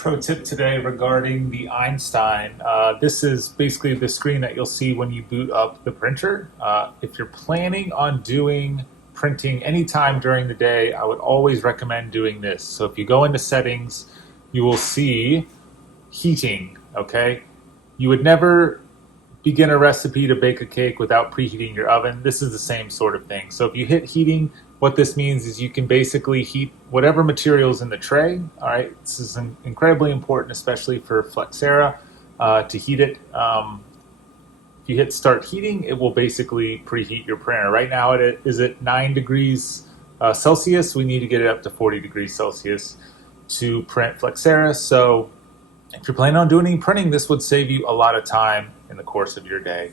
pro tip today regarding the Einstein. This is basically the screen that you'll see when you boot up the printer. If you're planning on doing printing anytime during the day, I would always recommend doing this. So if you go into settings, you will see heating, okay? You would never begin a recipe to bake a cake without preheating your oven. This is the same sort of thing. So if you hit heating, what this means is you can basically heat whatever materials in the tray. All right, this is incredibly important, especially for Flexera, to heat it. If you hit start heating, it will basically preheat your printer. Right now it is at 9 degrees Celsius. We need to get it up to 40 degrees Celsius to print Flexera. So if you're planning on doing any printing, this would save you a lot of time in the course of your day.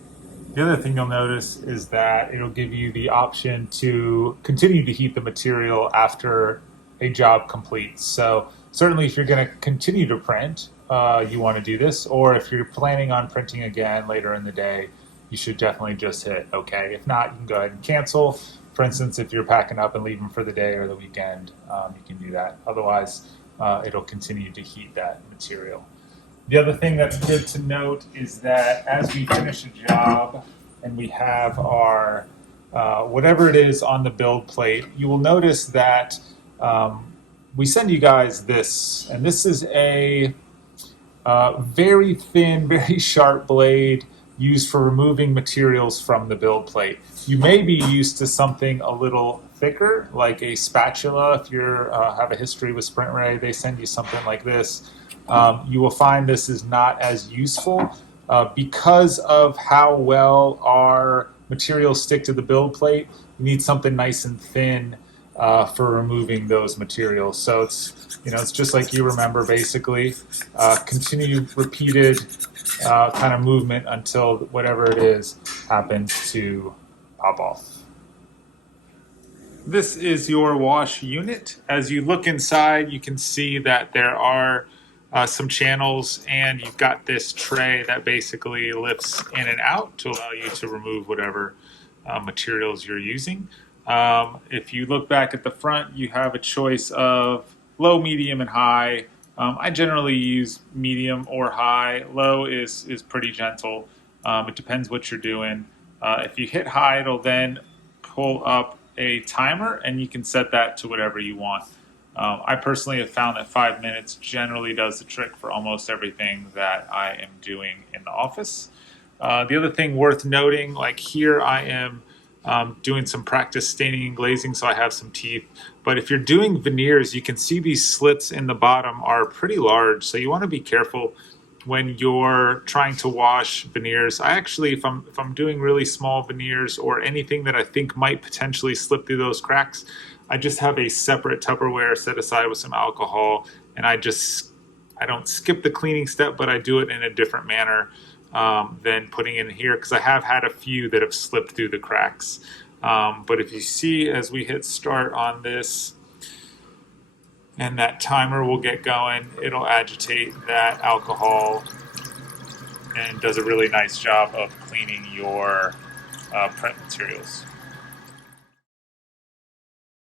The other thing you'll notice is that it'll give you the option to continue to heat the material after a job completes. So certainly if you're going to continue to print, you want to do this, or if you're planning on printing again later in the day, you should definitely just hit OK. If not, you can go ahead and cancel. For instance, if you're packing up and leaving for the day or the weekend, you can do that. Otherwise, it'll continue to heat that material. The other thing that's good to note is that as we finish a job and we have our whatever it is on the build plate, you will notice that we send you guys this, and this is a very thin, very sharp blade used for removing materials from the build plate. You may be used to something a little thicker, like a spatula. If you have a history with Sprint Ray, they send you something like this. You will find this is not as useful because of how well our materials stick to the build plate. You need something nice and thin for removing those materials. So it's just like you remember, basically. Continue repeated kind of movement until whatever it is happens to pop off. This is your wash unit. As you look inside, you can see that there are some channels, and you've got this tray that basically lifts in and out to allow you to remove whatever materials you're using. If you look back at the front, you have a choice of low, medium, and high. I generally use medium or high. Low is pretty gentle. It depends what you're doing. If you hit high, it'll then pull up a timer, and you can set that to whatever you want. I personally have found that 5 minutes generally does the trick for almost everything that I am doing in the office. The other thing worth noting, like here I am doing some practice staining and glazing, so I have some teeth. But if you're doing veneers, you can see these slits in the bottom are pretty large, so you want to be careful when you're trying to wash veneers. I actually, if I'm doing really small veneers or anything that I think might potentially slip through those cracks, I just have a separate Tupperware set aside with some alcohol, and I don't skip the cleaning step, but I do it in a different manner than putting it in here, because I have had a few that have slipped through the cracks. But if you see, as we hit start on this, and that timer will get going, it'll agitate that alcohol and does a really nice job of cleaning your print materials.